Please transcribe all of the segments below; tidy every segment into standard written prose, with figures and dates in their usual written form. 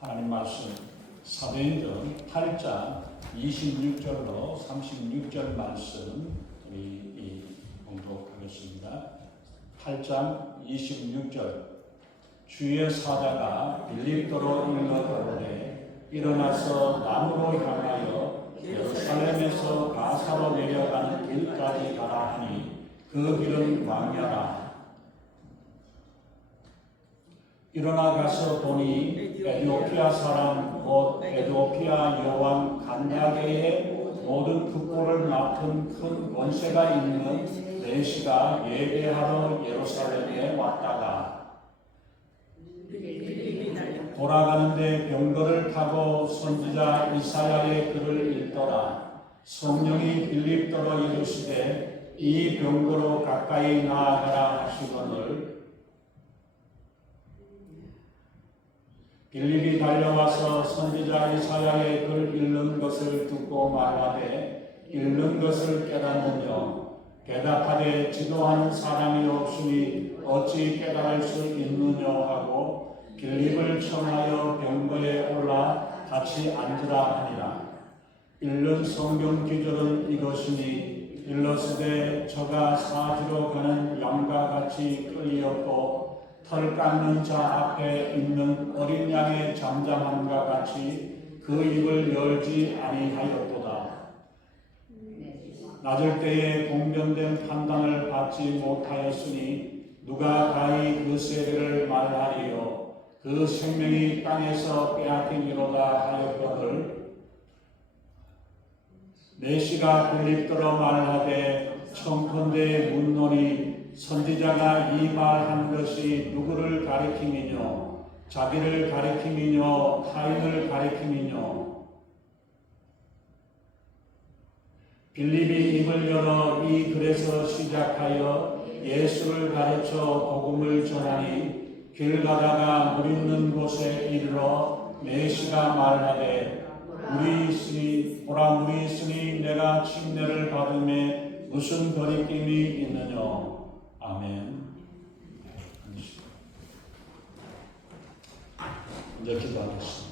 하나님 말씀 사도행전 8장 26절로 36절 말씀 우리 봉독하겠습니다. 8장 26절 주의 사자가 빌립도로 일러가로되 일어나서 남으로 향하여 예루살렘에서 가사로 내려가는 길까지 가라 하니 그 길은 광야라. 일어나 가서 보니 에티오피아 사람 곧 에티오피아 여왕 간다게의 모든 국고를 맡은 큰 권세가 있는 내시가 예배하러 예루살렘에 왔다가 돌아가는데 병거를 타고 선지자 이사야의 글을 읽더라. 성령이 빌립도로 이르시되 이 병거로 가까이 나아가라 하시거늘 빌립이 달려와서 선지자 이사야의 글 읽는 것을 듣고 말하되 읽는 것을 깨닫느냐 대답하되 지도하는 사람이 없으니 어찌 깨달을 수 있느냐 하고 빌립을 청하여 병거에 올라 같이 앉으라 하니라. 읽는 성경 기절은 이것이니 일러스되 저가 사지로 가는 양과 같이 끌리었고 털 깎는 자 앞에 있는 어린 양의 잠잠함과 같이 그 입을 열지 아니하였도다. 낮을 때에 공변된 판단을 받지 못하였으니 누가 가히 그 세례를 말하리요. 그 생명이 땅에서 빼앗기미로다 하였거늘 내시가 빌립도로 말하되 청컨대 묻노니 선지자가 이 말한 것이 누구를 가리킴이뇨 자기를 가리킴이뇨 타인을 가리킴이뇨. 빌립이 입을 열어 이 글에서 시작하여 예수를 가르쳐 복음을 전하니 길 가다가 물 있는 곳에 이르러 내시가 말하되 보라 물이 있으니 내가 침례를 받음에 무슨 거리낌이 있느냐. 아멘. 이제 기도하겠습니다.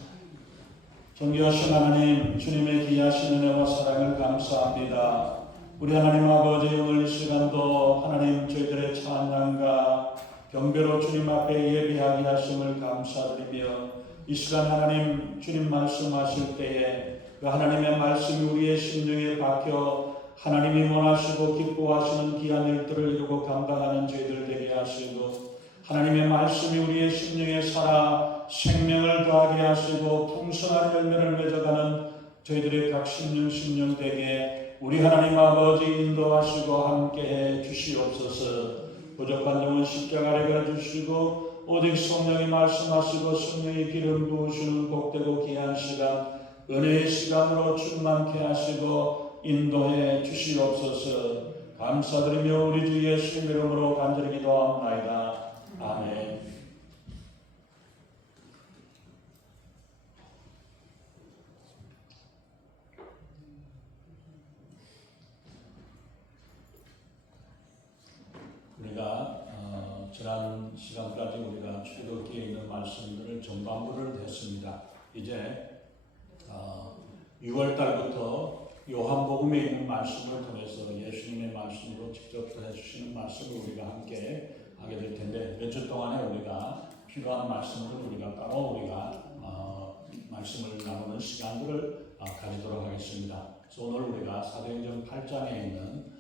존귀하신 하나님, 주님의 귀하신 은혜와 사랑을 감사합니다. 우리 하나님 아버지, 오늘 이 시간도 하나님 저희들의 찬양과 경배로 주님 앞에 예비하게 하심을 감사드리며 이 시간 하나님 주님 말씀하실 때에 그 하나님의 말씀이 우리의 심령에 박혀 하나님이 원하시고 기뻐하시는 귀한 일들을 이루고 감당하는 저희들 되게 하시고 하나님의 말씀이 우리의 심령에 살아 생명을 더하게 하시고 풍성한 열매를 맺어가는 저희들의 각 심령 되게 우리 하나님 아버지 인도하시고 함께해 주시옵소서. 부족한 점은 십자가에 걸어주시고 오직 성령이 말씀하시고 성령이 기름 부으시는 복되고 귀한 시간 은혜의 시간으로 충만케 하시고 인도해 주시옵소서. 감사드리며 우리 주 예수 이름으로 간절히 기도하옵나이다. 아멘. 우리가 지난 시간까지 우리가 출애굽기에 있는 말씀들을 전반부를 했습니다. 이제 6월 달부터 요한복음에 있는 말씀을 통해서 예수님의 말씀으로 직접 해주시는 말씀을 우리가 함께 하게 될 텐데 몇 주 동안에 우리가 필요한 말씀을 우리가 따로 우리가 말씀을 나누는 시간들을 가지도록 하겠습니다. 그래서 오늘 우리가 사도행전 8장에 있는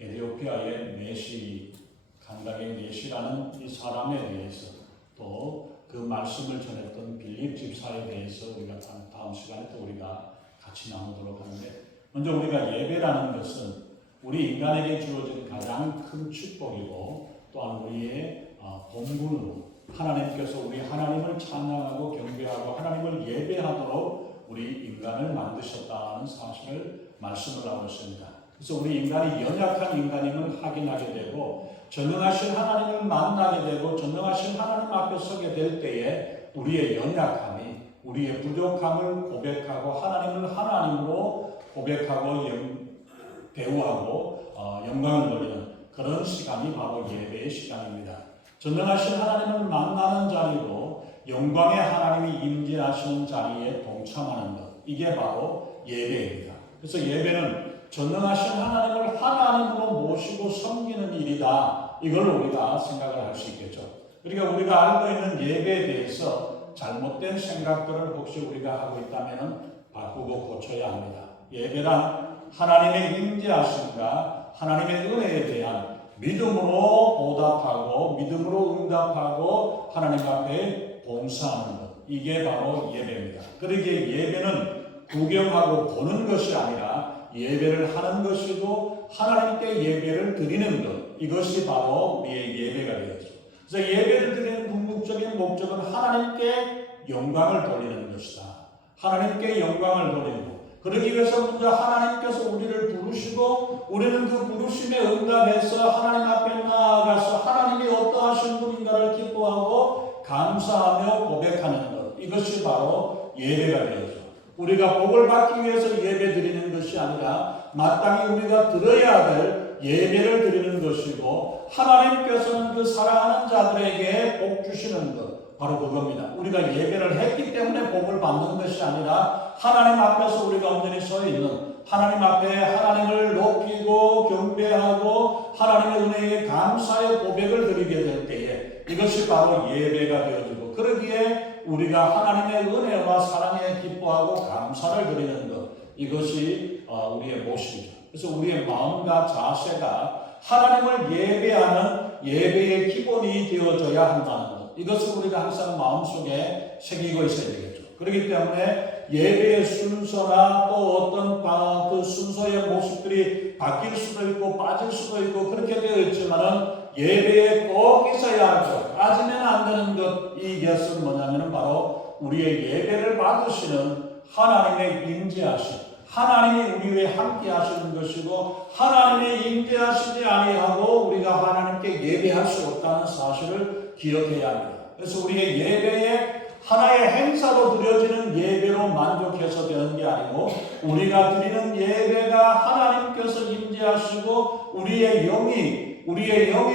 에티오피아의 내시 간다게 내시라는 이 사람에 대해서 또 그 말씀을 전했던 빌립 집사에 대해서 우리가 다음 시간에 또 우리가 같이 나누도록 하는데 먼저 우리가 예배라는 것은 우리 인간에게 주어진 가장 큰 축복이고 또한 우리의 본분으로 하나님께서 우리 하나님을 찬양하고 경배하고 하나님을 예배하도록 우리 인간을 만드셨다는 사실을 말씀을 하고 있습니다. 그래서 우리 인간이 연약한 인간임을 확인하게 되고 전능하신 하나님을 만나게 되고 전능하신 하나님 앞에 서게 될 때에 우리의 연약함이 우리의 부족함을 고백하고 하나님을 하나님으로 고백하고 대우하고 영광을 돌리는 그런 시간이 바로 예배의 시간입니다. 전능하신 하나님을 만나는 자리로 영광의 하나님이 임재하시는 자리에 동참하는 것, 이게 바로 예배입니다. 그래서 예배는 전능하신 하나님을 하나님으로 모시고 섬기는 일이다, 이걸 우리가 생각을 할 수 있겠죠. 그러니까 우리가 알고 있는 예배에 대해서 잘못된 생각들을 혹시 우리가 하고 있다면 바꾸고 고쳐야 합니다. 예배란 하나님의 임재하심과 하나님의 은혜에 대한 믿음으로 보답하고 믿음으로 응답하고 하나님 앞에 봉사하는 것, 이게 바로 예배입니다. 그러기에 예배는 구경하고 보는 것이 아니라 예배를 하는 것이고 하나님께 예배를 드리는 것, 이것이 바로 우리의 예배가 되겠죠. 그래서 예배를 드리는 궁극적인 목적은 하나님께 영광을 돌리는 것이다. 하나님께 영광을 돌리고, 그러기 위해서 먼저 하나님께서 우리를 부르시고 우리는 그 부르심에 응답해서 하나님 앞에 나아가서 하나님이 어떠하신 분인가를 기뻐하고 감사하며 고백하는 것, 이것이 바로 예배가 되죠. 우리가 복을 받기 위해서 예배 드리는 것이 아니라 마땅히 우리가 드려야 될 예배를 드리는 것이고, 하나님께서는 그 사랑하는 자들에게 복 주시는 것, 바로 그겁니다. 우리가 예배를 했기 때문에 복을 받는 것이 아니라 하나님 앞에서 우리가 온전히 서 있는, 하나님 앞에 하나님을 높이고 경배하고 하나님의 은혜에 감사의 고백을 드리게 될 때에 이것이 바로 예배가 되어지고, 그러기에 우리가 하나님의 은혜와 사랑에 기뻐하고 감사를 드리는 것, 이것이 우리의 모습이죠. 그래서 우리의 마음과 자세가 하나님을 예배하는 예배의 기본이 되어져야 한다는 것, 이것을 우리가 항상 마음속에 새기고 있어야 되겠죠. 그렇기 때문에 예배의 순서나 또 어떤 그 순서의 모습들이 바뀔 수도 있고 빠질 수도 있고 그렇게 되어 있지만은 예배에 꼭 있어야 할 것, 빠지면 안 되는 것, 이것은 뭐냐면은 바로 우리의 예배를 받으시는 하나님의 임재하심, 하나님이 우리 위해 함께 하시는 것이고, 하나님의 임재하시지 아니하고 우리가 하나님께 예배할 수 없다는 사실을 기억해야 합니다. 그래서 우리의 예배에 하나의 행사로 드려지는 예배로 만족해서 되는 게 아니고, 우리가 드리는 예배가 하나님께서 임재하시고 우리의 영이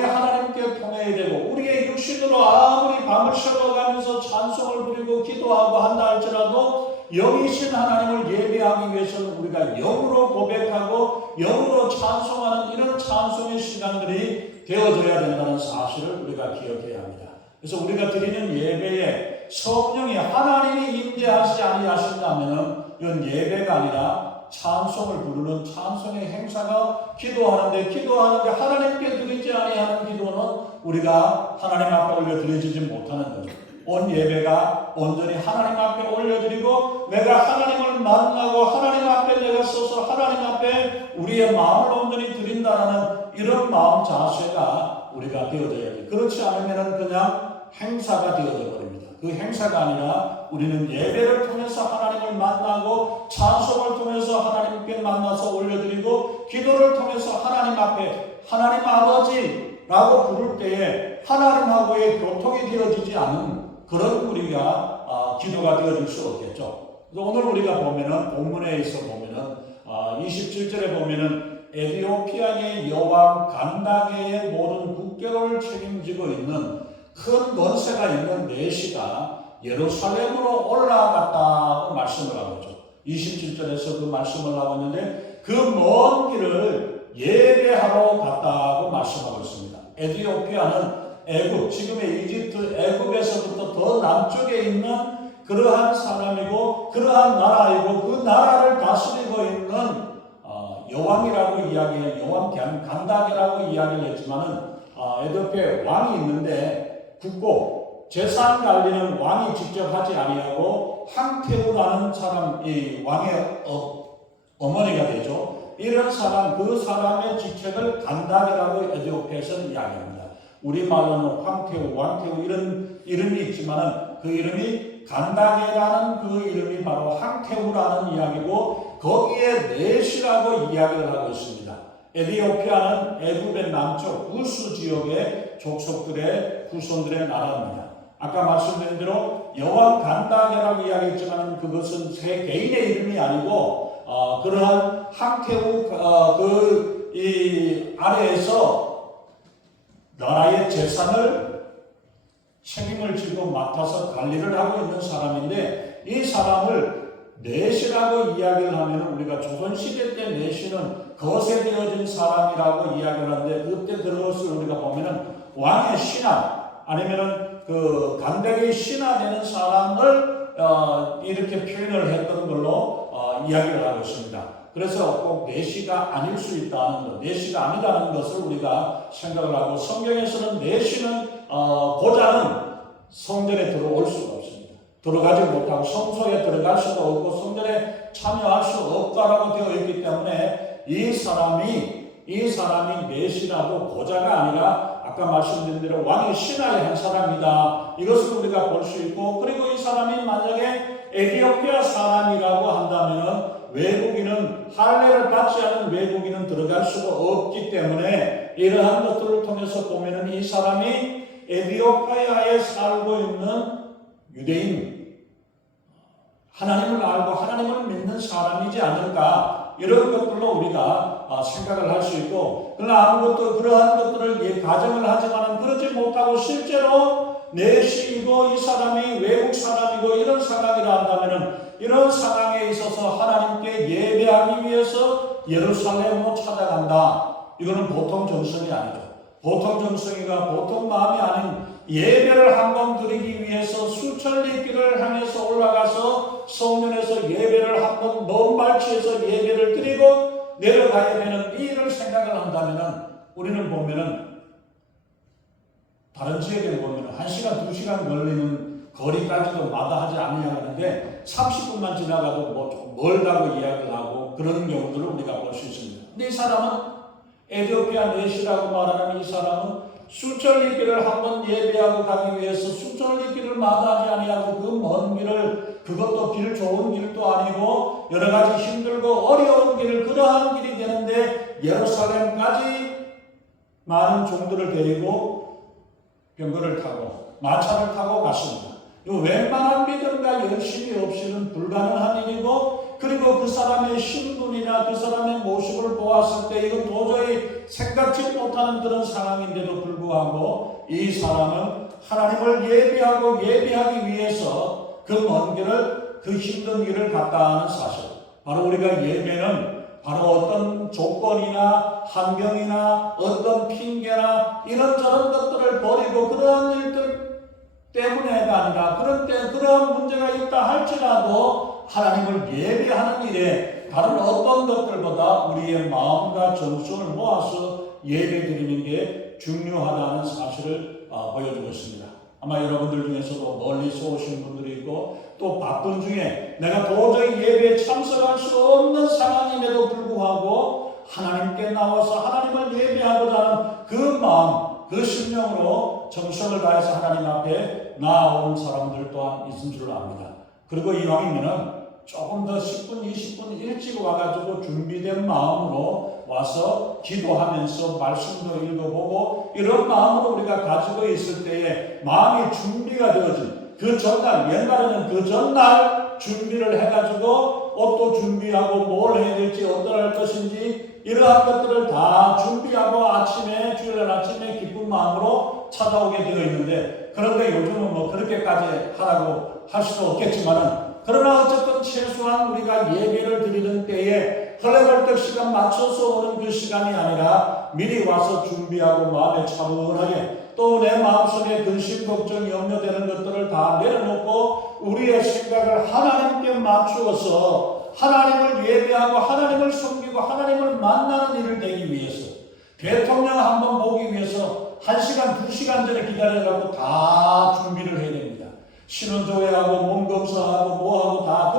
하나님께 통해야 되고, 우리의 육신으로 아무리 밤을 새워가면서 찬송을 부리고 기도하고 한다 할지라도 영이신 하나님을 예배하기 위해서는 우리가 영으로 고백하고 영으로 찬송하는 이런 찬송의 시간들이 되어져야 된다는 사실을 우리가 기억해야 합니다. 그래서 우리가 드리는 예배에 성령이 하나님이 임재하시지 아니하신다면 이건 예배가 아니라 찬송을 부르는 찬송의 행사가, 기도하는데 하나님께 드리지 아니하는 기도는 우리가 하나님 앞에 올려드리지 못하는 거죠. 온 예배가 온전히 하나님 앞에 올려드리고 내가 하나님을 만나고 하나님 앞에 내가 서서 하나님 앞에 우리의 마음을 온전히 드린다는 이런 마음 자세가 우리가 되어져야 돼요. 그렇지 않으면 그냥 행사가 되어져 버립니다. 그 행사가 아니라 우리는 예배를 통해서 하나님을 만나고 찬송을 통해서 하나님께 만나서 올려드리고 기도를 통해서 하나님 앞에 하나님 아버지라고 부를 때에 하나님하고의 교통이 되어지지 않은 그런 우리가 기도가 되어질 수 없겠죠. 오늘 우리가 보면은 본문에서 보면은 27절에 보면은 에티오피아의 여왕 간다게의 모든 국교를 책임지고 있는 큰 권세가 있는 내시가 예루살렘으로 올라갔다고 말씀을 하고 있죠. 27절에서 그 말씀을 하고 있는데 그 먼 길을 예배하러 갔다고 말씀하고 있습니다. 에티오피아는 애굽, 지금의 이집트 애굽에서부터 더 남쪽에 있는 그러한 사람이고 그러한 나라이고 그 나라를 다스리고 있는 여왕이라고 이야기해, 여왕 간다게라고 이야기를 했지만은 에티오피아에 왕이 있는데 국고 재산 관리는 왕이 직접 하지 아니하고 황태우라는 사람, 이 왕의 어머니가 되죠. 이런 사람, 그 사람의 직책을 간다게라고 에티오피아에서는 이야기합니다. 우리말로는 황태우, 왕태우 이런 이름이 있지만은 그 이름이 간다게라는 그 이름이 바로 황태우라는 이야기고 거기에 넷이라고 이야기를 하고 있습니다. 에티오피아는 애굽의 남쪽 구스 지역의 족속들의 후손들의 나라입니다. 아까 말씀드린 대로 여왕 간다게라고 이야기했지만 그것은 세 개인의 이름이 아니고 그러한 황태우 이 아래에서 나라의 재산을 책임을 지고 맡아서 관리를 하고 있는 사람인데, 이 사람을 내시라고 이야기를 하면 우리가 조선시대 때 내시는 거세 되어진 사람이라고 이야기를 하는데, 그때 그것을 우리가 보면은 왕의 신하 아니면은 그 강대의 신하 되는 사람을 이렇게 표현을 했던 걸로 이야기를 하고 있습니다. 그래서 꼭 내시가 아닐 수 있다는 것, 내시가 아니라는 것을 우리가 생각을 하고, 성경에서는 내시는 고자는 성전에 들어올 수가 없습니다. 들어가지 못하고 성소에 들어갈 수도 없고 성전에 참여할 수 없다라고 되어 있기 때문에 이 사람이 내시라도 고자가 아니라 아까 말씀드린 대로 왕의 신하의 한 사람이다. 이것을 우리가 볼 수 있고, 그리고 이 사람이 만약에 에티오피아 사람이라고 한다면 외국인은, 할례를 받지 않은 외국인은 들어갈 수가 없기 때문에 이러한 것들을 통해서 보면은 이 사람이 에티오피아에 살고 있는 유대인, 하나님을 알고 하나님을 믿는 사람이지 않을까, 이런 것들로 우리가 생각을 할 수 있고, 그러나 아무것도 그러한 것들을 가정을 하지만 그러지 못하고 실제로 내시이고 이 사람이 외국 사람이고 이런 상황이라 한다면은, 이런 상황에 있어서 하나님께 예배하기 위해서 예루살렘으로 찾아간다. 이거는 보통 정성이 아니죠. 보통 정성이가 보통 마음이 아닌, 예배를 한번 드리기 위해서 수천 리길을 향해서 올라가서 성전에서 예배를 한번 먼 발치에서 예배를 드리고 내려가야 되는 이 일을 생각을 한다면은, 우리는 보면은 다른 지역에 보면은 1시간, 2시간 걸리는 거리까지도 마다하지 않으려고 하는데 30분만 지나가도 뭐 좀 멀다고 이야기를 하고 그런 경우들을 우리가 볼 수 있습니다. 근데 이 사람은, 에티오피아 내시라고 말하는 이 사람은 수천 리길을 한번 예배하고 가기 위해서 수천 리길을 마다하지 아니하고 그 먼 길을, 그것도 길 좋은 길도 아니고 여러 가지 힘들고 어려운 길, 그러한 길이 되는데 예루살렘까지 많은 종들을 데리고 병거를 타고 마차를 타고 갔습니다. 이 웬만한 믿음과 열심이 없이는 불가능한 일이고, 그리고 그 사람의 신분이나 그 사람의 모습을 보았을 때 이건 도저히 생각지 못하는 그런 상황인데도 불구하고 이 사람은 하나님을 예배하기 위해서 그 먼 길을, 그 힘든 길을 갔다 하는 사실. 바로 우리가 예배는 바로 어떤 조건이나 환경이나 어떤 핑계나 이런저런 것들을 버리고 그러한 일들 때문에가 아니라, 그러한 문제가 있다 할지라도 하나님을 예배하는 일에 다른 어떤 것들보다 우리의 마음과 정성을 모아서 예배 드리는 게 중요하다는 사실을 보여주고 있습니다. 아마 여러분들 중에서도 멀리서 오신 분들이 있고, 또 바쁜 중에 내가 도저히 예배에 참석할 수 없는 상황임에도 불구하고 하나님께 나와서 하나님을 예배하고자 하는 그 마음, 그 심령으로 정성을 다해서 하나님 앞에 나아온 사람들 또한 있은 줄 압니다. 그리고 이왕이면은 조금 더 10분, 20분 일찍 와가지고 준비된 마음으로 와서 기도하면서 말씀도 읽어보고, 이런 마음으로 우리가 가지고 있을 때에 마음이 준비가 되어진 그 전날, 옛날에는 그 전날 준비를 해가지고 옷도 준비하고 뭘 해야 될지 어떠할 것인지 이러한 것들을 다 준비하고 아침에, 주일날 아침에 기쁜 마음으로 찾아오게 되어 있는데, 그런데 요즘은 뭐 그렇게까지 하라고 할 수도 없겠지만은, 그러나 어쨌든 최소한 우리가 예배를 드리는 때에 헐레벌떡 시간 맞춰서 오는 그 시간이 아니라 미리 와서 준비하고 마음에 차분하게, 또 내 마음속에 근심, 걱정, 염려되는 것들을 다 내려놓고 우리의 생각을 하나님께 맞추어서 하나님을 예배하고 하나님을 섬기고 하나님을 만나는 일을 되기 위해서, 대통령 한번 보기 위해서 1시간, 2시간 전에 기다려가지고 다 준비를 해야 됩니다. 신원조회하고 몸검사하고 뭐하고 다,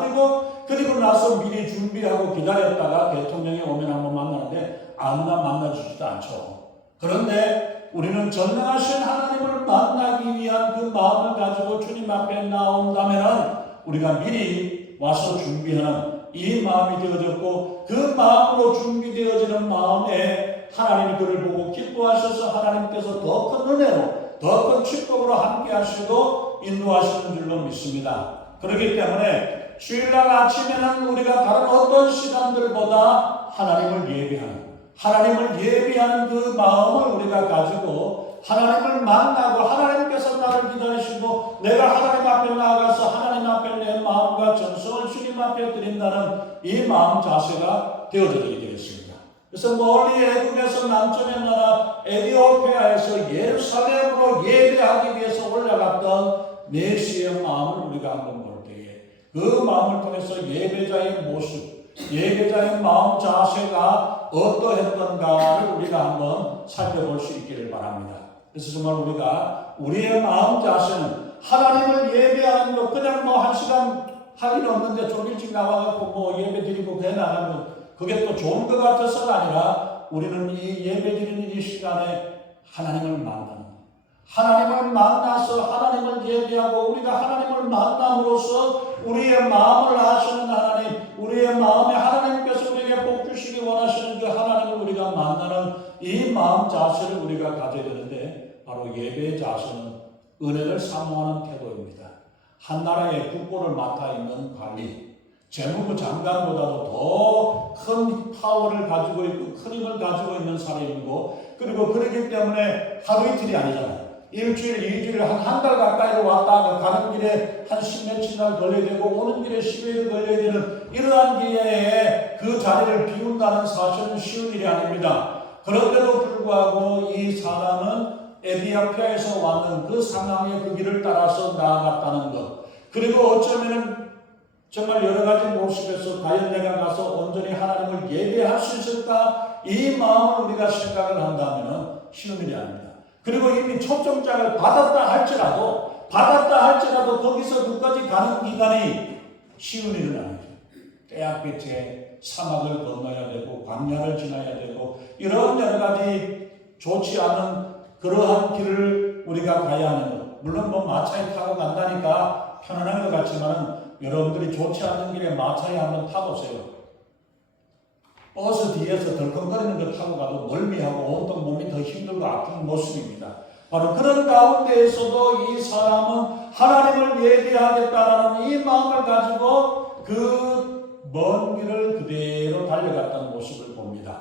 그리고 나서 미리 준비하고 기다렸다가 대통령이 오면 한번 만나는데 아무나 만나주지도 않죠. 그런데 우리는 전능하신 하나님을 만나기 위한 그 마음을 가지고 주님 앞에 나온다면 우리가 미리 와서 준비하는 이 마음이 되어졌고, 그 마음으로 준비되어지는 마음에 하나님이 그를 보고 기뻐하셔서 하나님께서 더 큰 은혜로, 더 큰 축복으로 함께 하시고 인도하시는 줄로 믿습니다. 그렇기 때문에 주일날 아침에는 우리가 다른 어떤 시간들보다 하나님을 예배하는, 하나님을 예비하는 그 마음을 우리가 가지고 하나님을 만나고 하나님께서 나를 기다리시고 내가 하나님 앞에 나아가서 하나님 앞에 내 마음과 전성을 주님 앞에 드린다는 이 마음 자세가 되어지게 되었습니다. 그래서 멀리 애국에서 남쪽의 나라 에티오피아에서 예루살렘으로 예배하기 위해서 올라갔던 내시의 마음을 우리가 한번 볼 때에 그 마음을 통해서 예배자의 모습, 예배자의 마음 자세가 어떠했던가를 우리가 한번 살펴볼 수 있기를 바랍니다. 그래서 정말 우리가 우리의 마음 자세는 하나님을 예배하는 것 그냥 뭐 한 시간 할 일 없는데 좀 일찍 나와갖고 뭐 예배 드리고 그래 나가면 그게 또 좋은 것 같아서가 아니라 우리는 이 예배 드리는 이 시간에 하나님을 만나는 하나님을 만나서 하나님을 예배하고 우리가 하나님을 만남으로써 우리의 마음을 아시는 하나님, 우리의 마음에 하나님께서 우리에게 복 주시기 원하시는 그 하나님을 우리가 만나는 이 마음 자세를 우리가 가져야 되는데 바로 예배의 자세는 은혜를 사모하는 태도입니다. 한 나라의 국보를 맡아 있는 관리, 재무부 장관보다도 더 큰 파워를 가지고 있고 큰 힘을 가지고 있는 사람이고 그리고 그렇기 때문에 하루 이틀이 아니잖아요. 일주일, 이주일, 한 달 가까이로 왔다가 가는 길에 한 10며칠 날 걸려야 되고 오는 길에 10여일 걸려야 되는 이러한 기회에 그 자리를 비운다는 사실은 쉬운 일이 아닙니다. 그런데도 불구하고 이 사람은 에티오피아에서 왔는 그 상황의 그 길을 따라서 나아갔다는 것 그리고 어쩌면은 정말 여러 가지 모습에서 과연 내가 가서 온전히 하나님을 예배할 수 있을까 이 마음을 우리가 생각을 한다면 쉬운 일이 아닙니다. 그리고 이미 초청장을 받았다 할지라도 거기서 끝까지 가는 기간이 쉬운 일은 아니죠. 때약빛에 사막을 건너야 되고 광야를 지나야 되고 이런 여러 가지 좋지 않은 그러한 길을 우리가 가야 하는 것. 물론 뭐 마차에 타고 간다니까 편안한 것 같지만 여러분들이 좋지 않은 길에 마차에 한번 타보세요. 버스 뒤에서 덜컹거리는 걸 타고 가도 멀미하고 온통 몸이 더 힘들고 아픈 모습입니다. 바로 그런 가운데에서도 이 사람은 하나님을 예배하겠다라는 이 마음을 가지고 그 먼 길을 그대로 달려갔던 모습을 봅니다.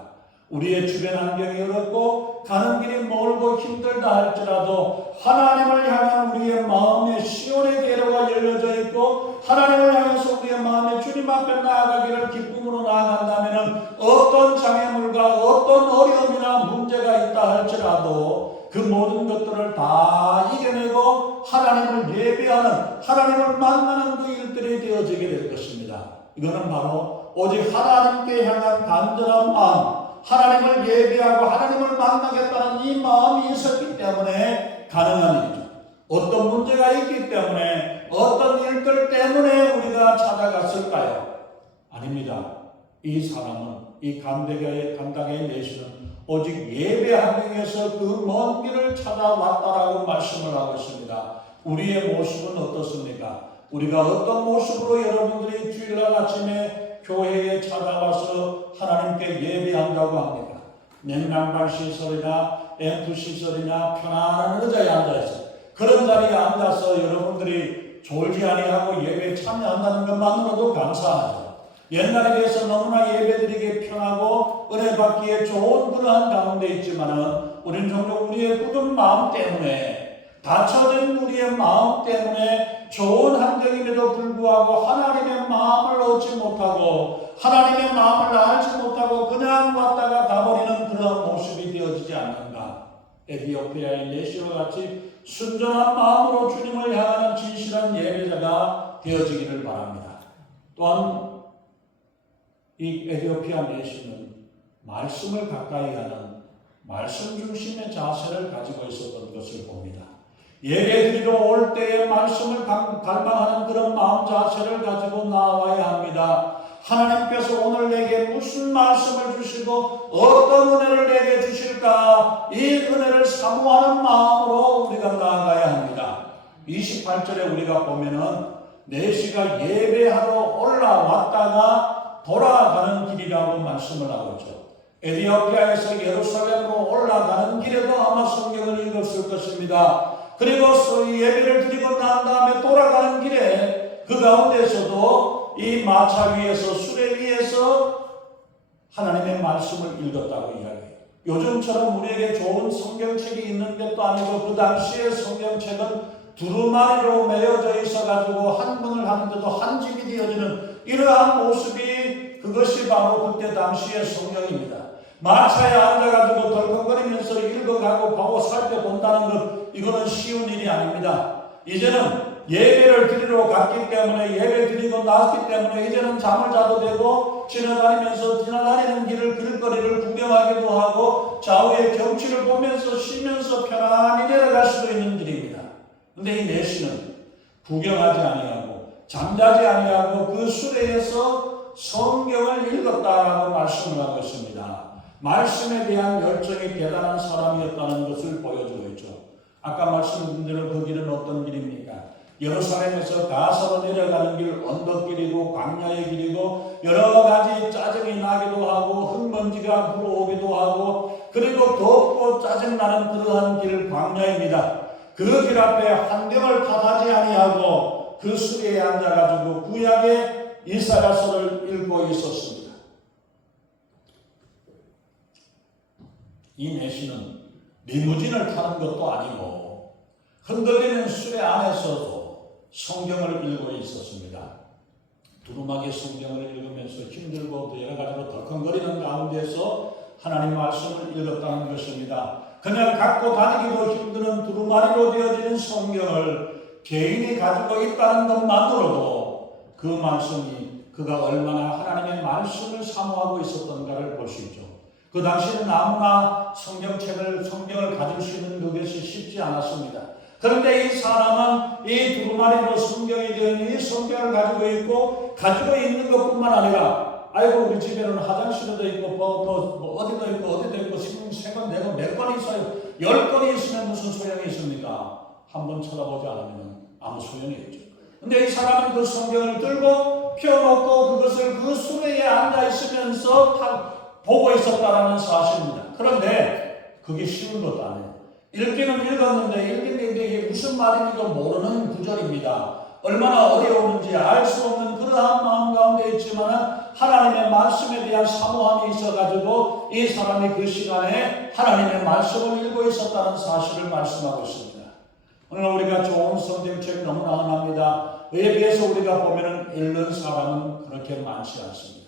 우리의 주변 환경이 어렵고 가는 길이 멀고 힘들다 할지라도 하나님을 향한 우리의 마음에 시온의 대로가 열려져 있고 하나님을 향해서 우리의 마음에 주님 앞에 나아가기를 기쁨으로 나아간다면 어떤 장애물과 어떤 어려움이나 문제가 있다 할지라도 그 모든 것들을 다 이겨내고 하나님을 예배하는 하나님을 만나는 그 일들이 되어지게 될 것입니다. 이거는 바로 오직 하나님께 향한 간절한 마음 하나님을 예배하고 하나님을 만나겠다는 이 마음이 있었기 때문에 가능한 일이죠. 어떤 문제가 있기 때문에 어떤 일들 때문에 우리가 찾아갔을까요? 아닙니다. 이 사람은 이 간다게의 내시는 오직 예배하기 위해서 그 먼 길을 찾아왔다라고 말씀을 하고 있습니다. 우리의 모습은 어떻습니까? 우리가 어떤 모습으로 여러분들이 주일날 아침에 교회에 찾아와서 하나님께 예배한다고 합니까? 냉난방 시설이나 앰프 시설이나 편안한 의자에 앉아있어요. 그런 자리에 앉아서 여러분들이 졸지 아니하고 예배에 참여한다는 것만으로도 감사하죠. 옛날에 비해서 너무나 예배드리기 편하고 은혜 받기에 좋은 그러한 가운데 있지만은 우리는 종종 우리의 굳은 마음 때문에 닫혀진 우리의 마음 때문에 좋은 환경임에도 불구하고 하나님의 마음을 얻지 못하고 하나님의 마음을 알지 못하고 그냥 왔다가 가버리는 그런 모습이 되어지지 않는가. 에티오피아의 내시와 같이 순전한 마음으로 주님을 향하는 진실한 예배자가 되어지기를 바랍니다. 또한 이 에티오피아 내시는 말씀을 가까이 하는 말씀 중심의 자세를 가지고 있었던 것을 봅니다. 예배드리러 올 때에 말씀을 갈망하는 그런 마음 자세를 가지고 나와야 합니다. 하나님께서 오늘 내게 무슨 말씀을 주시고 어떤 은혜를 내게 주실까 이 은혜를 사모하는 마음으로 우리가 나아가야 합니다. 28절에 우리가 보면은 내시가 예배하러 올라왔다가 돌아가는 길이라고 말씀을 하고 있죠. 에티오피아에서 예루살렘으로 올라가는 길에도 아마 성경을 읽었을 것입니다. 그리고 예배를 드리고 난 다음에 돌아가는 길에 그 가운데서도 이 마차 위에서 수레 위에서 하나님의 말씀을 읽었다고 이야기해요. 요즘처럼 우리에게 좋은 성경책이 있는 것도 아니고 그 당시의 성경책은 두루마리로 매여져 있어가지고 한문을 하는데도 한 집이 되어지는 이러한 모습이 그것이 바로 그때 당시의 성경입니다. 마차에 앉아가지고 덜컹거리면서 읽어가고 보고 살펴본다는 것, 이거는 쉬운 일이 아닙니다. 이제는 예배를 드리러 갔기 때문에, 예배 드리고 나왔기 때문에 이제는 잠을 자도 되고 지나다니는 길을 길거리를 구경하기도 하고 좌우의 경치를 보면서 쉬면서 편안히 내려갈 수도 있는 길입니다. 근데 이 내시는 구경하지 아니하고 잠자지 아니하고 그 수레에서 성경을 읽었다라고 말씀을 하고 있습니다. 말씀에 대한 열정이 대단한 사람이었다는 것을 보여주고 있죠. 아까 말씀드린 대로 그 길은 어떤 길입니까? 예루살렘에서 가서로 내려가는 길, 언덕길이고 광야의 길이고 여러 가지 짜증이 나기도 하고 흙먼지가 불어오기도 하고 그리고 덥고 짜증나는 그러한 길, 광야입니다. 그 길 앞에 한 뼘을 탓하지 아니하고 그 수리에 앉아가지고 구약의 이사야서를 읽고 있었습니다. 이 내시는 리무진을 타는 것도 아니고 흔들리는 수레 안에서도 성경을 읽고 있었습니다. 두루마기 성경을 읽으면서 힘들고 여러 가지로 덜컹거리는 가운데서 하나님 말씀을 읽었다는 것입니다. 그냥 갖고 다니기도 힘드는 두루마리로 되어지는 성경을 개인이 가지고 있다는 것만으로도 그 말씀이 그가 얼마나 하나님의 말씀을 사모하고 있었던가를 볼 수 있죠. 그 당시에는 아무나 성경을 가질 수 있는 그것이 쉽지 않았습니다. 그런데 이 사람은 이 두루마리로 성경이 되어 이 성경을 가지고 있고 가지고 있는 것뿐만 아니라 아이고 우리 집에는 화장실도 있고 어디도 있고 세권 내고 몇 권 있어요. 10권이 있으면 무슨 소용이 있습니까? 한번 쳐다보지 않으면 아무 소용이 없죠. 근데 이 사람은 그 성경을 들고 펴놓고 그것을 그 수레에 앉아 있으면서 보고 있었다라는 사실입니다. 그런데 그게 쉬운 것도 아니에요. 읽기는 읽었는데 이게 무슨 말인지도 모르는 구절입니다. 얼마나 어려운지 알 수 없는 그러한 마음 가운데 있지만 하나님의 말씀에 대한 사모함이 있어가지고 이 사람이 그 시간에 하나님의 말씀을 읽고 있었다는 사실을 말씀하고 있습니다. 오늘 우리가 좋은 성경책이 너무나 흔합니다. 그에 비해서 우리가 보면 읽는 사람은 그렇게 많지 않습니다.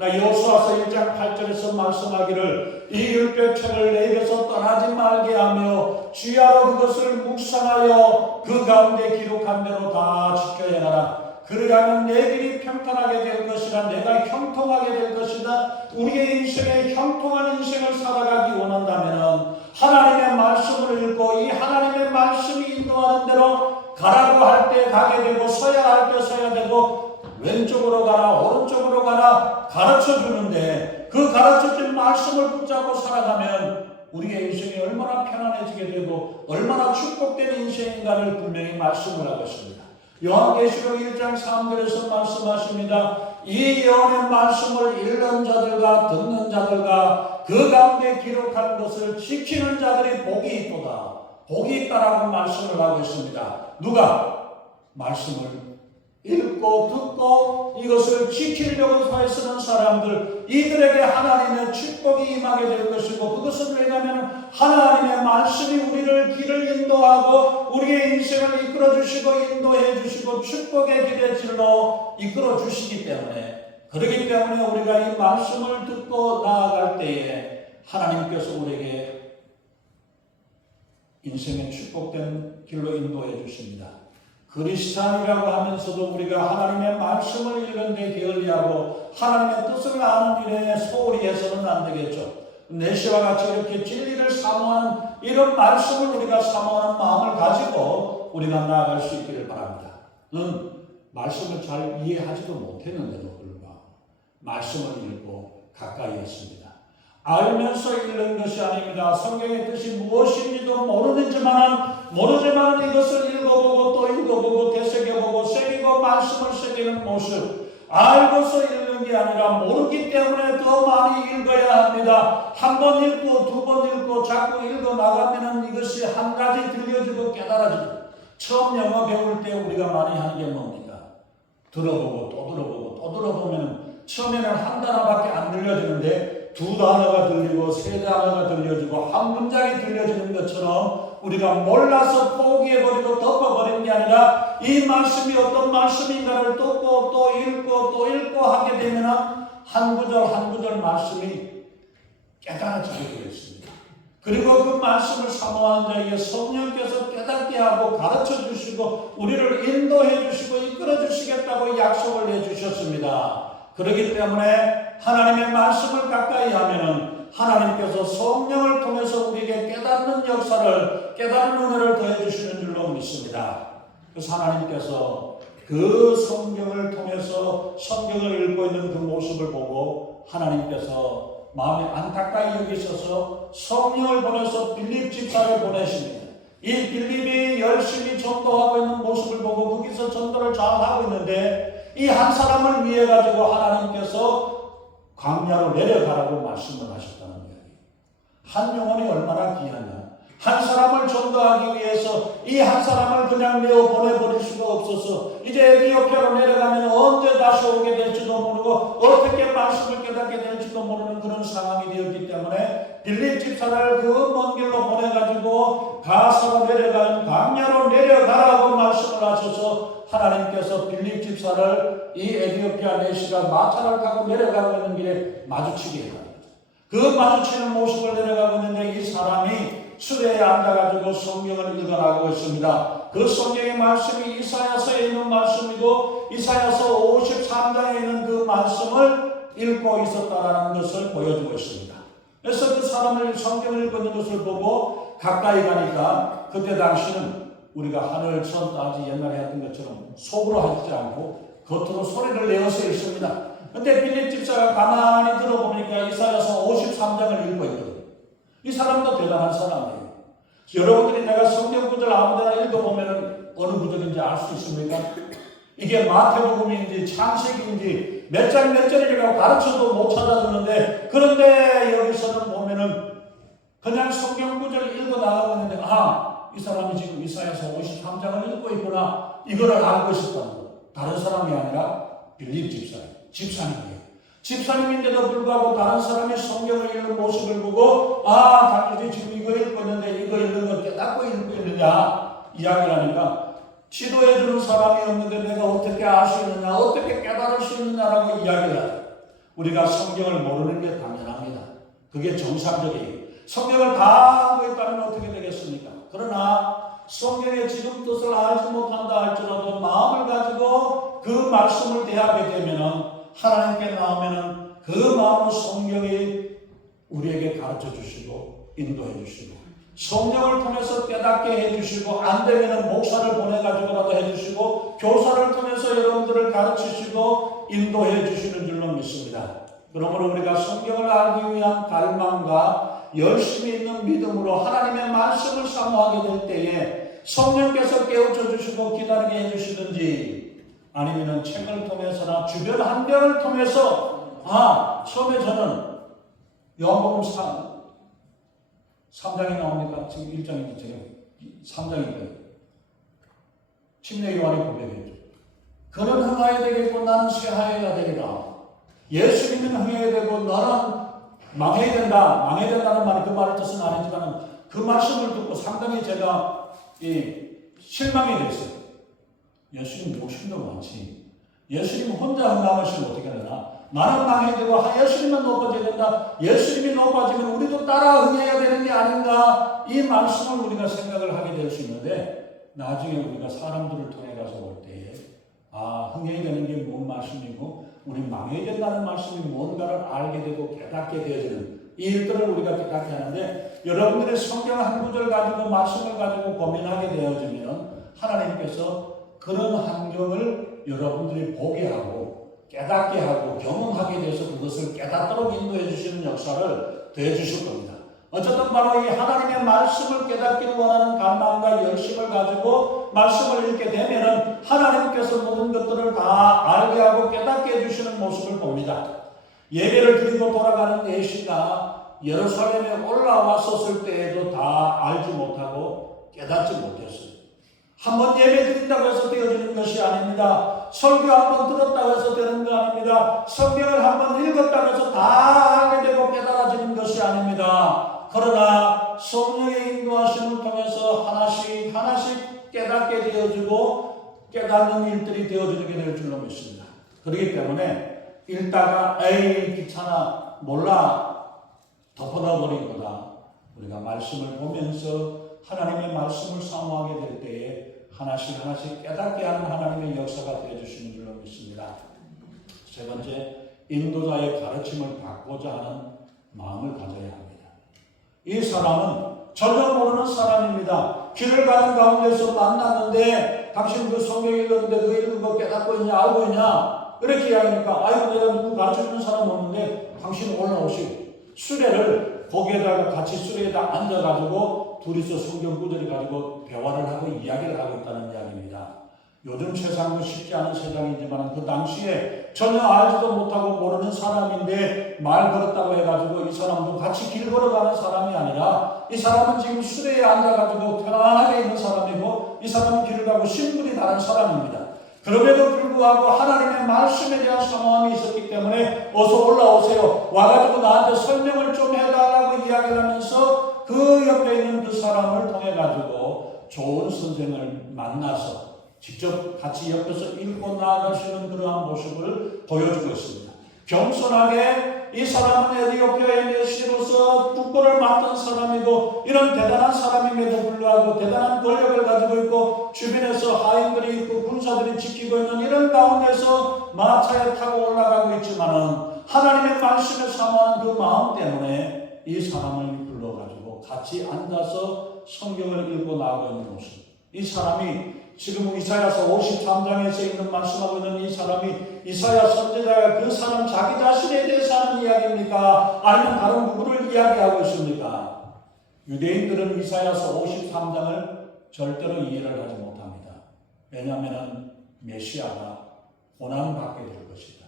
여호수아서 1장 8절에서 말씀하기를 이 율법책을 내 입에서 떠나지 말게 하며 주야로 그것을 묵상하여 그 가운데 기록한 대로 다 지켜야 하라. 그러하면 내 길이 평탄하게 될 것이라. 내가 형통하게 될 것이다. 우리의 인생에 형통한 인생을 살아가기 원한다면 하나님의 말씀을 읽고 이 하나님의 말씀이 인도하는 대로 가라고 할 때 가게 되고 서야 할 때 서야 되고 왼쪽으로 가라 오른쪽으로 가라 가르쳐 주는데 그 가르쳐진 말씀을 붙잡고 살아가면 우리의 인생이 얼마나 편안해지게 되고 얼마나 축복된 인생인가를 분명히 말씀을 하고 있습니다. 요한계시록 1장 3절에서 말씀하십니다. 이 예언의 말씀을 읽는 자들과 듣는 자들과 그 가운데 기록한 것을 지키는 자들이 복이 있도다. 복이 있다라고 말씀을 하고 있습니다. 누가? 말씀을 읽고 듣고 이것을 지키려고 애쓰는 사람들, 이들에게 하나님의 축복이 임하게 될 것이고, 그것은 왜냐하면 하나님의 말씀이 우리를 길을 인도하고 우리의 인생을 이끌어 주시고 인도해 주시고 축복의 길의 길로 이끌어 주시기 때문에, 그렇기 때문에 우리가 이 말씀을 듣고 나아갈 때에 하나님께서 우리에게 인생의 축복된 길로 인도해 주십니다. 그리스도인이라고 하면서도 우리가 하나님의 말씀을 읽는데 게을리하고 하나님의 뜻을 아는 일에 소홀히 해서는 안 되겠죠. 내시와 같이 이렇게 진리를 사모하는 이런 말씀을 우리가 사모하는 마음을 가지고 우리가 나아갈 수 있기를 바랍니다. 말씀을 잘 이해하지도 못했는데도 불구하고 말씀을 읽고 가까이 했습니다. 알면서 읽는 것이 아닙니다. 성경의 뜻이 무엇인지도 모르지만 이것을 읽어보고 또 읽어보고 되새겨보고 새기고 말씀을 새기는 모습, 알고서 읽는 게 아니라 모르기 때문에 더 많이 읽어야 합니다. 한 번 읽고 두 번 읽고 자꾸 읽어 나가면 이것이 한 가지 들려지고 깨달아지고, 처음 영어 배울 때 우리가 많이 하는 게 뭡니까? 들어보고 또 들어보고 또 들어보면 처음에는 한 단어밖에 안 들려지는데 두 단어가 들리고 세 단어가 들려지고 한 문장이 들려지는 것처럼 우리가 몰라서 포기해버리고 덮어버리는 게 아니라 이 말씀이 어떤 말씀인가를 또 읽고 하게 되면 한 구절 한 구절 말씀이 깨달아지게 되어 있습니다. 그리고 그 말씀을 사모하는 자에게 성령께서 깨닫게 하고 가르쳐 주시고 우리를 인도해 주시고 이끌어 주시겠다고 약속을 해 주셨습니다. 그렇기 때문에 하나님의 말씀을 가까이 하면은 하나님께서 성령을 통해서 우리에게 깨닫는 역사를, 깨닫는 은혜를 더해 주시는 줄로 믿습니다. 그래서 하나님께서 그 성경을 통해서 성경을 읽고 있는 그 모습을 보고 하나님께서 마음에 안타까이 여기셔서 성령을 보내서 빌립 집사를 보내십니다. 이 빌립이 열심히 전도하고 있는 모습을 보고 거기서 전도를 잘하고 있는데 이 한 사람을 위해 가지고 하나님께서 광야로 내려가라고 말씀을 하셨다는 이야기. 한 영혼이 얼마나 귀하냐. 한 사람을 전도하기 위해서 이 한 사람을 그냥 내어 보내버릴 수가 없어서 이제 에티오피아로 내려가면 언제 다시 오게 될지도 모르고 어떻게 말씀을 깨닫게 될지도 모르는 그런 상황이 되었기 때문에 빌립 집사를 그 먼 길로 보내가지고 가서로 내려가는 광야로 내려가라고 말씀을 하셔서 하나님께서 빌립 집사를 이 에티오피아 내시가 마차를 타고 내려가고 있는 길에 마주치게 합니다. 그 마주치는 모습을 내려가고 있는데 이 사람이 수레에 앉아가지고 성경을 읽어나가고 있습니다. 그 성경의 말씀이 이사야서에 있는 말씀이고 이사야서 53장에 있는 그 말씀을 읽고 있었다라는 것을 보여주고 있습니다. 그래서 그 사람을 성경을 읽고 있는 것을 보고 가까이 가니까 그때 당시는 우리가 하늘 천 따지 옛날에 했던 것처럼 속으로 하지 않고 겉으로 소리를 내어서 있습니다. 근데 빌립 집사가 가만히 들어보니까 이사야서 53장을 읽고 있거든요. 이 사람도 대단한 사람이에요. 여러분들이 내가 성경 구절 아무데나 읽어보면 어느 구절인지 알 수 있습니까? 이게 마태복음인지 창세기인지 몇 장 몇 절이라고 가르쳐도 못 찾아주는데 그런데 여기서는 보면은 그냥 성경 구절 읽어 나가고 있는데 이 사람이 지금 이사야서 53장을 읽고 있구나. 이거를 알고 싶다는 거. 다른 사람이 아니라 빌립 집사님이에요. 집사님인데도 불구하고 다른 사람이 성경을 읽는 모습을 보고 당신이 지금 이거 읽고 있는데 이거 읽는 거 깨닫고 읽고 있느냐 이야기를 하니까 지도해 주는 사람이 없는데 내가 어떻게 알 수 있느냐 어떻게 깨달을 수 있느냐라고 이야기를 하죠. 우리가 성경을 모르는 게 당연합니다. 그게 정상적이에요. 성경을 다 알고 있다면 어떻게 되겠습니까? 그러나 성경의 지금 뜻을 알지 못한다 할지라도 마음을 가지고 그 말씀을 대하게 되면은 하나님께 나오면은 그 마음은 성경이 우리에게 가르쳐 주시고 인도해 주시고 성령을 통해서 깨닫게 해 주시고 안 되면은 목사를 보내가지고라도 해 주시고 교사를 통해서 여러분들을 가르치시고 인도해 주시는 줄로 믿습니다. 그러므로 우리가 성경을 알기 위한 갈망과 열심히 있는 믿음으로 하나님의 말씀을 사모하게 될 때에 성령께서 깨우쳐 주시고 기다리게 해 주시든지 아니면은 책을 통해서나 주변 환경을 통해서 처음에 저는 요한복음 3장이 나옵니까? 지금 1장인지 지금 3장인데 침례 요한이 고백했죠. 그는 흥하여야 되겠고 나는 쇠하여야 되겠다. 예수님은 흥해야 되고 너는 망해야 된다. 망해야 된다는 말이 그 말의 뜻은 아니지만 그 말씀을 듣고 상당히 제가 실망이 됐어요. 예수님 욕심도 많지. 예수님 혼자 흥하시면 어떻게 되나? 나는 망해야 되고 예수님은 높아져야 된다. 예수님이 높아지면 우리도 따라 흥해야 되는 게 아닌가? 이 말씀을 우리가 생각을 하게 될 수 있는데 나중에 우리가 사람들을 통해 가서 볼 때에 흥해야 되는 게 뭔 말씀이고 우리 망해야 된다는 말씀이 뭔가를 알게 되고 깨닫게 되어지는 이 일들을 우리가 깨닫게 하는데 여러분들의 성경 한 구절 가지고 말씀을 가지고 고민하게 되어지면 하나님께서 그런 환경을 여러분들이 보게 하고 깨닫게 하고 경험하게 돼서 그것을 깨닫도록 인도해 주시는 역사를 더해 주실 겁니다. 어쨌든 바로 이 하나님의 말씀을 깨닫기를 원하는 갈망과 열심을 가지고 말씀을 읽게 되면은 하나님께서 모든 것들을 다 알게 하고 깨닫게 해주시는 모습을 봅니다. 예배를 드리고 돌아가는 내시가 예루살렘에 올라왔었을 때에도 다 알지 못하고 깨닫지 못했어요. 한번 예배 드린다고 해서 되어지는 것이 아닙니다. 설교 한번 들었다고 해서 되는 거 아닙니다. 성경을 한번 읽었다고 해서 다 알게 되고 깨달아지는 것이 아닙니다. 그러나 성령의 인도하심을 통해서 하나씩 하나씩 깨닫게 되어지고 깨닫는 일들이 되어지게 될 줄로 믿습니다. 그렇기 때문에 읽다가 에이 귀찮아 몰라 덮어놔버린 거다. 우리가 말씀을 보면서 하나님의 말씀을 사모하게 될 때에 하나씩 하나씩 깨닫게 하는 하나님의 역사가 되어주시는 줄로 믿습니다. 세 번째, 인도자의 가르침을 받고자 하는 마음을 가져야 합니다. 이 사람은 전혀 모르는 사람입니다. 길을 가는 가운데서 만났는데 당신 그 성경 읽었는데 그 읽은 거 깨닫고 있냐 알고 있냐 이렇게 이야기하니까 아이고 내가 누구 가르쳐주는 사람 없는데 당신 올라오시고 수레를 거기에다가 같이 수레에다 앉아가지고 둘이서 성경 구절을 가지고 대화를 하고 이야기를 하고 있다는 이야기입니다. 요즘 세상도 쉽지 않은 세상이지만 그 당시에 전혀 알지도 못하고 모르는 사람인데 말 걸었다고 해가지고 이 사람도 같이 길 걸어가는 사람이 아니라 이 사람은 지금 수레에 앉아가지고 편안하게 있는 사람이고 이 사람은 길을 가고 신분이 다른 사람입니다. 그럼에도 불구하고 하나님의 말씀에 대한 사모함이 있었기 때문에 어서 올라오세요. 와가지고 나한테 설명을 좀 해달라고 이야기를 하면서 그 옆에 있는 그 사람을 통해 가지고 좋은 선생을 만나서 직접 같이 옆에서 읽고 나아갈 수 있는 그러한 모습을 보여주고 있습니다. 겸손하게 이 사람은 에티오피아의 메시로서 국보를 맡은 사람이고 이런 대단한 사람임에도 불구하고 대단한 권력을 가지고 있고 주변에서 하인들이 있고 군사들이 지키고 있는 이런 가운데서 마차에 타고 올라가고 있지만은 하나님의 말씀에 사모하는 그 마음 때문에 이 사람을 불러가지고 같이 앉아서 성경을 읽고 나아가고 있는 모습. 이 사람이 지금 이사야서 53장에서 있는 말씀하고 있는 이 사람이 이사야 선지자가 그 사람 자기 자신에 대해서 하는 이야기입니까? 아니면 다른 누구를 이야기하고 있습니까? 유대인들은 이사야서 53장을 절대로 이해를 하지 못합니다. 왜냐하면 메시아가 고난받게 될 것이다.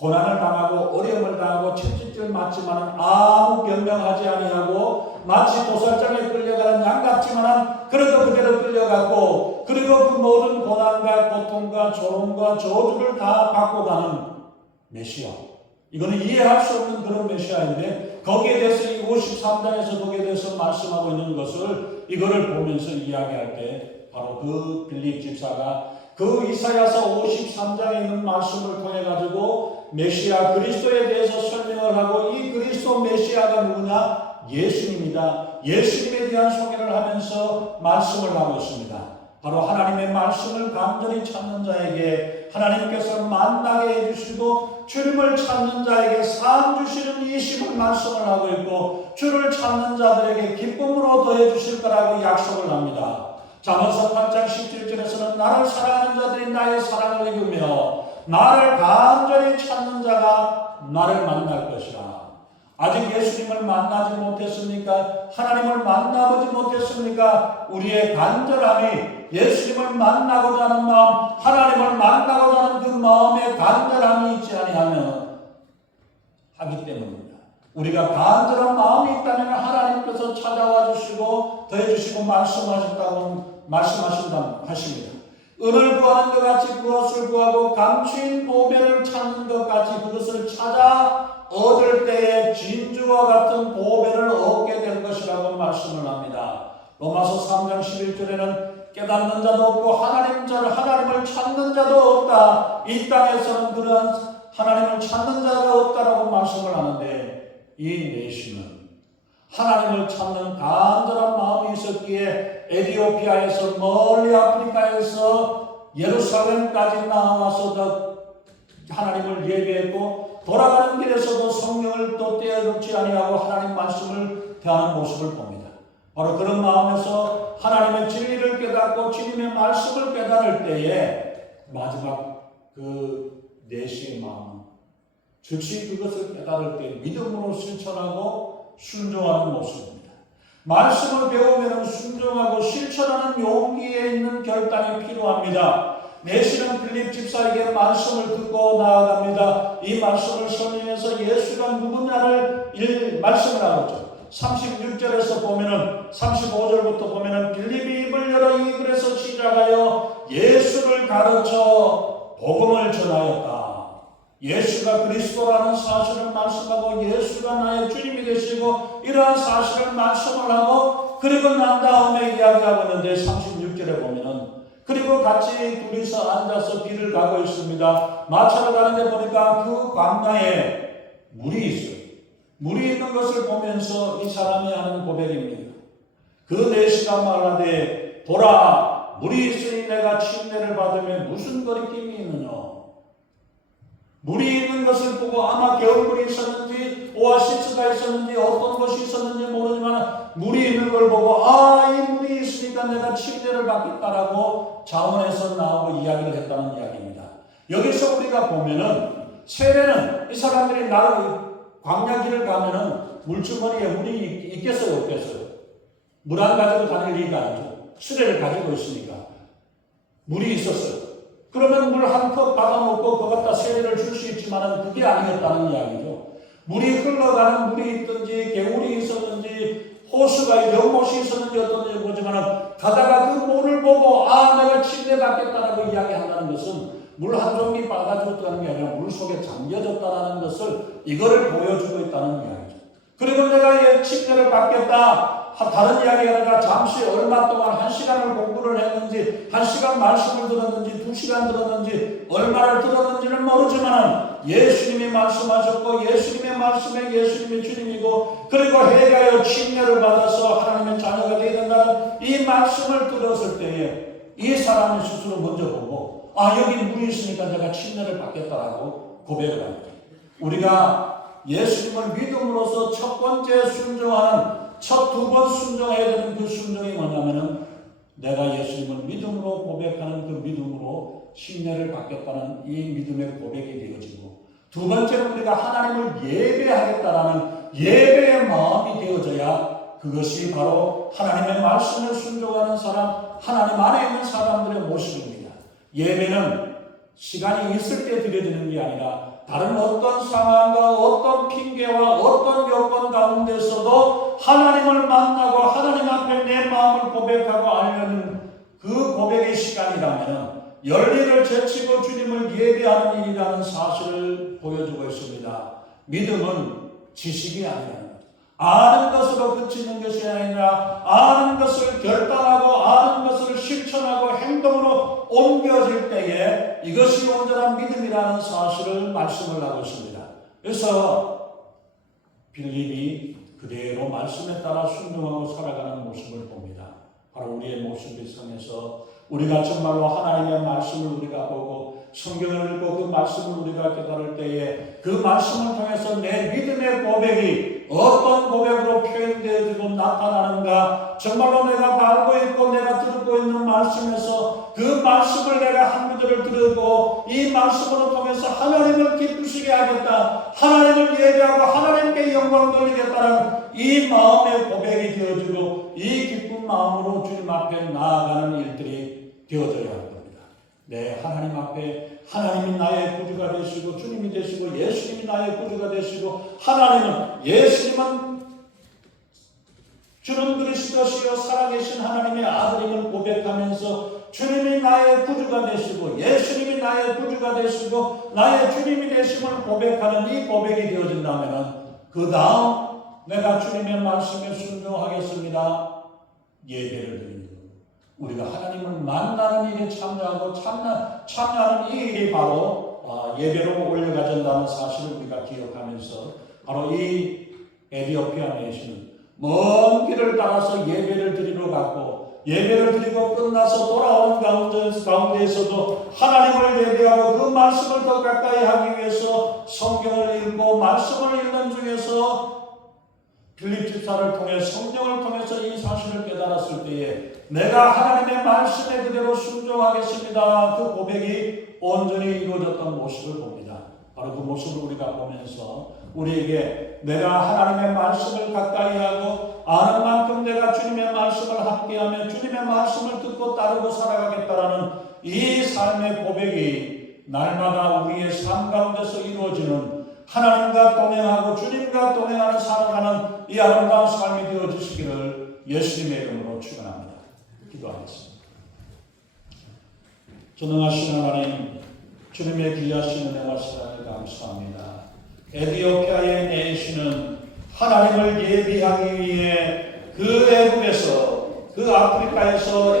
고난을 당하고 어려움을 당하고 채찍질 맞지만 아무 변명하지 아니하고 마치 도살장에 끌려가는 양 같지만 그래도 그대로 끌려갔고 그리고 그 모든 고난과 고통과 조롱과 저주를 다 받고 가는 메시아. 이거는 이해할 수 없는 그런 메시아인데 거기에 대해서 이 53장에서 거기에 대해서 말씀하고 있는 것을 이거를 보면서 이야기할 때 바로 그 빌립 집사가 그 이사야서 53장에 있는 말씀을 통해 가지고 메시아 그리스도에 대해서 설명을 하고 이 그리스도 메시아가 누구냐? 예수님이다. 예수님에 대한 소개를 하면서 말씀을 하고 있습니다. 바로 하나님의 말씀을 간절히 찾는 자에게 하나님께서 만나게 해주시고 주님을 찾는 자에게 상 주시는 이 심을 말씀을 하고 있고 주를 찾는 자들에게 기쁨으로 더해 주실 거라고 약속을 합니다. 잠언서 8장 17절에서는 나를 사랑하는 자들이 나의 사랑을 읽으며 나를 간절히 찾는 자가 나를 만날 것이라. 아직 예수님을 만나지 못했습니까? 하나님을 만나보지 못했습니까? 우리의 간절함이 예수님을 만나고자 하는 마음, 하나님을 만나고자 하는 그 마음에 간절함이 있지 아니하면 하기 때문입니다. 우리가 간절한 마음이 있다면 하나님께서 찾아와 주시고 더해주시고 말씀하신다고 하십니다. 은을 구하는 것 같이 그것을 구하고 감추인 보배를 찾는 것 같이 그것을 찾아 얻을 때에 진주와 같은 보배를 얻게 될 것이라고 말씀을 합니다. 로마서 3장 11절에는 깨닫는 자도 없고 하나님을 찾는 자도 없다. 이 땅에서는 그러한 하나님을 찾는 자가 없다라고 말씀을 하는데 이 내시는 하나님을 찾는 간절한 마음이 있었기에 에티오피아에서 멀리 아프리카에서 예루살렘까지 나와서 하나님을 예배했고 돌아가는 길에서도 성령을 또 떼어놓지 아니하고 하나님 말씀을 대하는 모습을 봅니다. 바로 그런 마음에서 하나님의 진리를 깨닫고 주님의 말씀을 깨달을 때에 마지막 그 내시의 마음 즉시 그것을 깨달을 때 믿음으로 실천하고 순종하는 모습입니다. 말씀을 배우면 순종하고 실천하는 용기에 있는 결단이 필요합니다. 내시는 빌립 집사에게 말씀을 듣고 나아갑니다. 이 말씀을 설명해서 예수가 누구냐를 말씀을 하고 있죠. 36절에서 보면은 35절부터 보면은 빌립이 입을 열어 이 글에서 시작 시작하여 예수를 가르쳐 복음을 전하였다. 예수가 그리스도라는 사실을 말씀하고 예수가 나의 주님이 되시고 이러한 사실을 말씀을 하고 그리고 난 다음에 이야기하고 있는데 36절에 보면은 그리고 같이 둘이서 앉아서 길을 가고 있습니다. 마차를 가는데 보니까 그 광야에 물이 있어요. 물이 있는 것을 보면서 이 사람이 하는 고백입니다. 그 4시간 말하되 보라 물이 있으니 내가 침례를 받으면 무슨 거리낌이 있느냐. 물이 있는 것을 보고 아마 겨울물이 있었는지 오아시스가 있었는지 어떤 것이 있었는지 모르지만 물이 있는 걸 보고 이 물이 있으니까 내가 침례를 받겠다라고 자원에서 나오고 이야기를 했다는 이야기입니다. 여기서 우리가 보면은 세례는 이 사람들이 광야길을 가면은 물주머니에 물이 있겠어요 없겠어요? 물 안 가지고 다닐 리가 아니죠. 수레를 가지고 있으니까 물이 있었어요. 그러면 물 한 컵 받아먹고 그거 갖다 세례를 줄 수 있지만 그게 아니었다는 이야기죠. 물이 흘러가는 물이 있든지 개울이 있었는지 호수가 연못이 있었는지 어떤지 보지만 가다가 그 물을 보고 내가 침례 받겠다라고 이야기한다는 것은 물 한 종이 빠가졌다는 게 아니라 물 속에 잠겨졌다는 것을 이거를 보여주고 있다는 이야기죠. 그리고 내가 침례를 받겠다. 다른 이야기가 아니라 잠시 얼마 동안 1시간을 공부를 했는지 1시간 말씀을 들었는지 2시간 들었는지 얼마를 들었는지는 모르지만 예수님이 말씀하셨고 예수님의 말씀에 예수님이 주님이고 그리고 해가여 침례를 받아서 하나님의 자녀가 되어야 된다는 이 말씀을 들었을 때에 이 사람이 스스로 먼저 보고 여기 물이 있으니까 내가 침례를 받겠다라고 고백을 합니다. 우리가 예수님을 믿음으로써 첫 번째 순종하는 첫 2번 순종해야 되는 그 순종이 뭐냐면은 내가 예수님을 믿음으로 고백하는 그 믿음으로 침례를 받겠다는 이 믿음의 고백이 되어지고 두 번째는 우리가 하나님을 예배하겠다라는 예배의 마음이 되어져야 그것이 바로 하나님의 말씀을 순종하는 사람, 하나님 안에 있는 사람들의 모습입니다. 예배는 시간이 있을 때 드려지는 게 아니라 다른 어떤 상황과 어떤 핑계와 어떤 여건 가운데서도 하나님을 만나고 하나님 앞에 내 마음을 고백하고 알려는 그 고백의 시간이라면 열리를 제치고 주님을 예배하는 일이라는 사실을 보여주고 있습니다. 믿음은 지식이 아니라 아는 것으로 그치는 것이 아니라 아는 것을 결단하고 아는 것을 실천하고 행동으로 옮겨질 때에 이것이 온전한 믿음이라는 사실을 말씀을 하고 있습니다. 그래서 빌립이 그대로 말씀에 따라 순종하고 살아가는 모습을 봅니다. 바로 우리의 모습을 통해서 우리가 정말로 하나님의 말씀을 우리가 보고 성경을 읽고 그 말씀을 우리가 깨달을 때에 그 말씀을 통해서 내 믿음의 고백이 어떤 고백으로 표현되어지고 나타나는가 정말로 내가 알고 있고 내가 듣고 있는 말씀에서 그 말씀을 내가 한 구절을 들고 이 말씀으로 통해서 하나님을 기쁘시게 하겠다 하나님을 예배하고 하나님께 영광 돌리겠다는 이 마음의 고백이 되어지고 이 기쁜 마음으로 주님 앞에 나아가는 일들이 되어져야 합니다. 네, 하나님 앞에 하나님이 나의 구주가 되시고 주님이 되시고 예수님이 나의 구주가 되시고 하나님은 예수님은 주는 그리스도시요 살아계신 하나님의 아들임을 고백하면서 주님이 나의 구주가 되시고 예수님이 나의 구주가 되시고 나의 주님이 되심을 고백하는 이 고백이 되어진다면 그 다음 내가 주님의 말씀에 순종하겠습니다. 예배를 드립니다. 우리가 하나님을 만나는 일에 참여하고 참여하는 이 일이 바로 예배로 올려가진다는 사실을 우리가 기억하면서 바로 이 에티오피아 내시는 먼 길을 따라서 예배를 드리러 갔고 예배를 드리고 끝나서 돌아오는 가운데에서도 하나님을 예배하고 그 말씀을 더 가까이 하기 위해서 성경을 읽고 말씀을 읽는 중에서 빌립 집사를 통해 성경을 통해서 이 사실을 깨달았을 때에 내가 하나님의 말씀에 그대로 순종하겠습니다. 그 고백이 온전히 이루어졌던 모습을 봅니다. 바로 그 모습을 우리가 보면서 우리에게 내가 하나님의 말씀을 가까이 하고 아는 만큼 내가 주님의 말씀을 함께하며 주님의 말씀을 듣고 따르고 살아가겠다라는 이 삶의 고백이 날마다 우리의 삶 가운데서 이루어지는 하나님과 동행하고 주님과 동행하는 살아가는 이 아름다운 삶이 되어주시기를 예수님의 이름으로 축원합니다. 기도하겠습니다. 전능하신 하나님, 주님의 귀하신 은혜와 사랑을 감사합니다. 에티오피아에 내시는 하나님을 예비하기 위해 그 애국에서, 그 아프리카에서,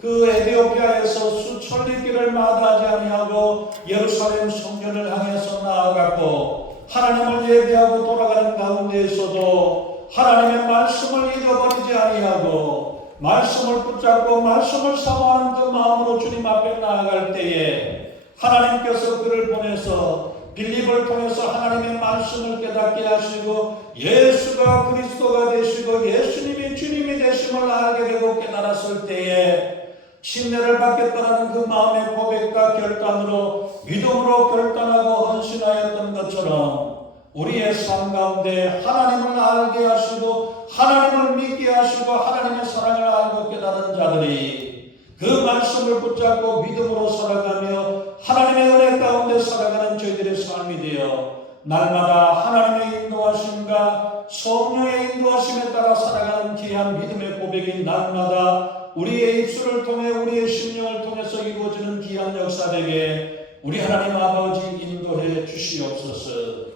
그 에티오피아에서 수천 리 길을 마다하지 아니하고 예루살렘 성전을 향해서 나아갔고 하나님을 예비하고 돌아가는 가운데에서도 하나님의 말씀을 잊어버리지 아니하고 말씀을 붙잡고 말씀을 사모하는 그 마음으로 주님 앞에 나아갈 때에 하나님께서 그를 보내서 빌립을 통해서 하나님의 말씀을 깨닫게 하시고 예수가 그리스도가 되시고 예수님이 주님이 되심을 알게 되고 깨달았을 때에 침례를 받겠다는 그 마음의 고백과 결단으로 믿음으로 결단하고 헌신하였던 것처럼 우리의 삶 가운데 하나님을 알게 하시고 하나님을 믿게 하시고 하나님의 사랑을 알고 깨달은 자들이 그 말씀을 붙잡고 믿음으로 살아가며 하나님의 은혜 가운데 살아가는 저희들의 삶이 되어 날마다 하나님의 인도하심과 성령의 인도하심에 따라 살아가는 귀한 믿음의 고백이 날마다 우리의 입술을 통해 우리의 심령을 통해서 이루어지는 귀한 역사되게 우리 하나님 아버지 인도해 주시옵소서.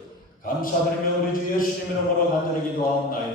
감사드리며 우리 주 예수님 이름으로 간절히 기도하옵나이다.